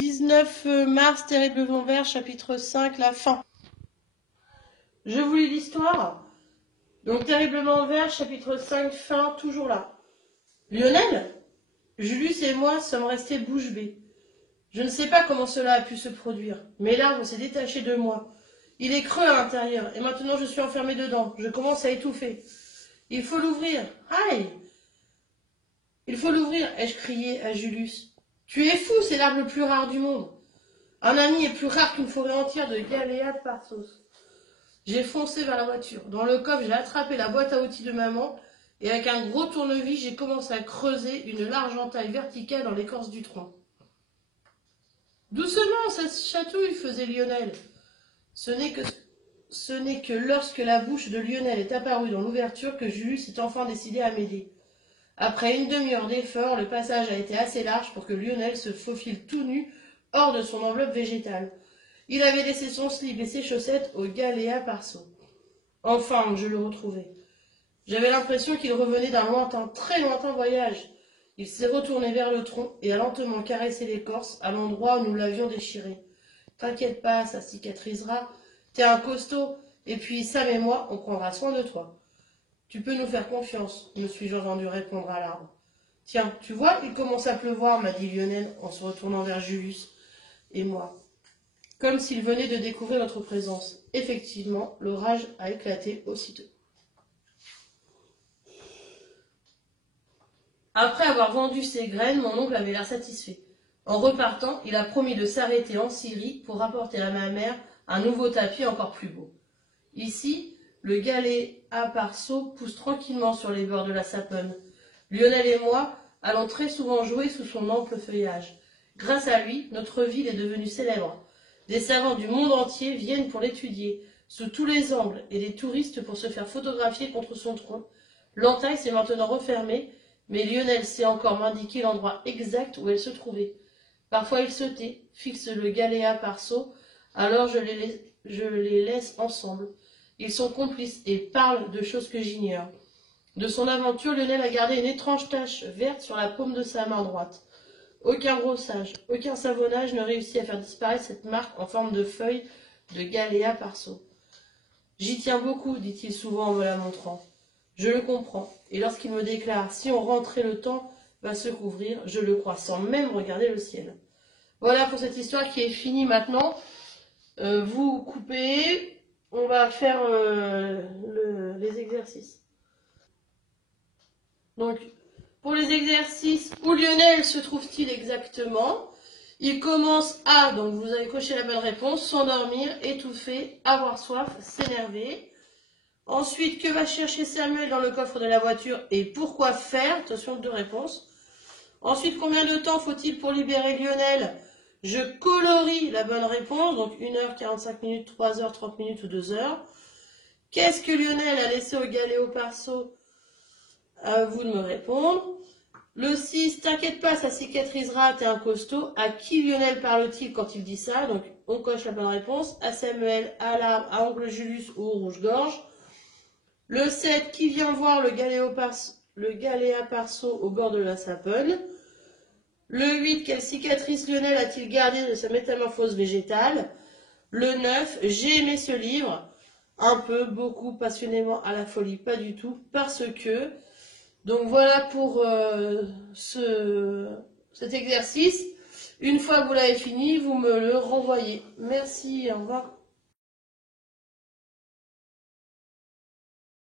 19 mars, Terriblement Vert, chapitre 5, la fin. Je vous lis l'histoire. Donc, Terriblement Vert, chapitre 5, fin, toujours là. Lionel, Julius et moi sommes restés bouche bée. Je ne sais pas comment cela a pu se produire, mais l'arbre s'est détaché de moi. Il est creux à l'intérieur, et maintenant je suis enfermé dedans. Je commence à étouffer. Il faut l'ouvrir. Aïe! Il faut l'ouvrir, ai-je crié à Julius. Tu es fou, c'est l'arbre le plus rare du monde. Un ami est plus rare qu'une forêt entière de Galéa Parsos. J'ai foncé vers la voiture. Dans le coffre, j'ai attrapé la boîte à outils de maman, et avec un gros tournevis, j'ai commencé à creuser une large entaille verticale dans l'écorce du tronc. Doucement, ça se chatouille, faisait Lionel. Ce n'est que lorsque la bouche de Lionel est apparue dans l'ouverture que Julius est enfin décidé à m'aider. Après une demi-heure d'effort, le passage a été assez large pour que Lionel se faufile tout nu hors de son enveloppe végétale. Il avait laissé son slip et ses chaussettes au Galéa Parsos. Enfin, je le retrouvai. J'avais l'impression qu'il revenait d'un lointain, très lointain voyage. Il s'est retourné vers le tronc et a lentement caressé l'écorce à l'endroit où nous l'avions déchiré. « T'inquiète pas, ça cicatrisera. T'es un costaud, et puis Sam et moi, on prendra soin de toi. Tu peux nous faire confiance, me suis-je entendu répondre à l'arbre. Tiens, tu vois, il commence à pleuvoir, m'a dit Lionel en se retournant vers Julius et moi, comme s'il venait de découvrir notre présence. Effectivement, l'orage a éclaté aussitôt. Après avoir vendu ses graines, mon oncle avait l'air satisfait. En repartant, il a promis de s'arrêter en Syrie pour apporter à ma mère un nouveau tapis encore plus beau. Ici, le Galéa Parsos pousse tranquillement sur les bords de la Sapone. Lionel et moi allons très souvent jouer sous son ample feuillage. Grâce à lui, notre ville est devenue célèbre. Des savants du monde entier viennent pour l'étudier, sous tous les angles, et des touristes pour se faire photographier contre son tronc. L'entaille s'est maintenant refermée, mais Lionel sait encore m'indiquer l'endroit exact où elle se trouvait. Parfois il se tait, fixe le Galéa Parsos, alors je les laisse ensemble. Ils sont complices et parlent de choses que j'ignore. De son aventure, Lionel a gardé une étrange tache verte sur la paume de sa main droite. Aucun brossage, aucun savonnage ne réussit à faire disparaître cette marque en forme de feuille de Galéa Parsos. J'y tiens beaucoup, dit-il souvent en me la montrant. Je le comprends, et lorsqu'il me déclare « Si on rentrait, le temps va se couvrir », je le crois sans même regarder le ciel. Voilà pour cette histoire qui est finie maintenant. Vous coupez, on va faire les exercices. Donc, pour les exercices, où Lionel se trouve-t-il exactement? Il commence à, donc vous avez coché la bonne réponse, s'endormir, étouffer, avoir soif, s'énerver. Ensuite, que va chercher Samuel dans le coffre de la voiture et pourquoi faire? Attention, deux réponses. Ensuite, combien de temps faut-il pour libérer Lionel? Je colorie la bonne réponse, donc 1 heure, 45 minutes, 3 heures, 30 minutes ou 2 heures. Qu'est-ce que Lionel a laissé au Galéa Parsos? À vous de me répondre. Le 6, t'inquiète pas, ça cicatrisera, t'es un costaud. À qui Lionel parle-t-il quand il dit ça? Donc, on coche la bonne réponse. À Samuel, à l'arbre, à oncle Julius ou au rouge-gorge. Le 7, qui vient voir le Galéa Parsos au bord de la Sapone? Le 8, quelle cicatrice Lionel a-t-il gardé de sa métamorphose végétale? Le 9, j'ai aimé ce livre. Un peu, beaucoup, passionnément, à la folie, pas du tout, parce que... Donc voilà pour cet exercice. Une fois que vous l'avez fini, vous me le renvoyez. Merci, au revoir.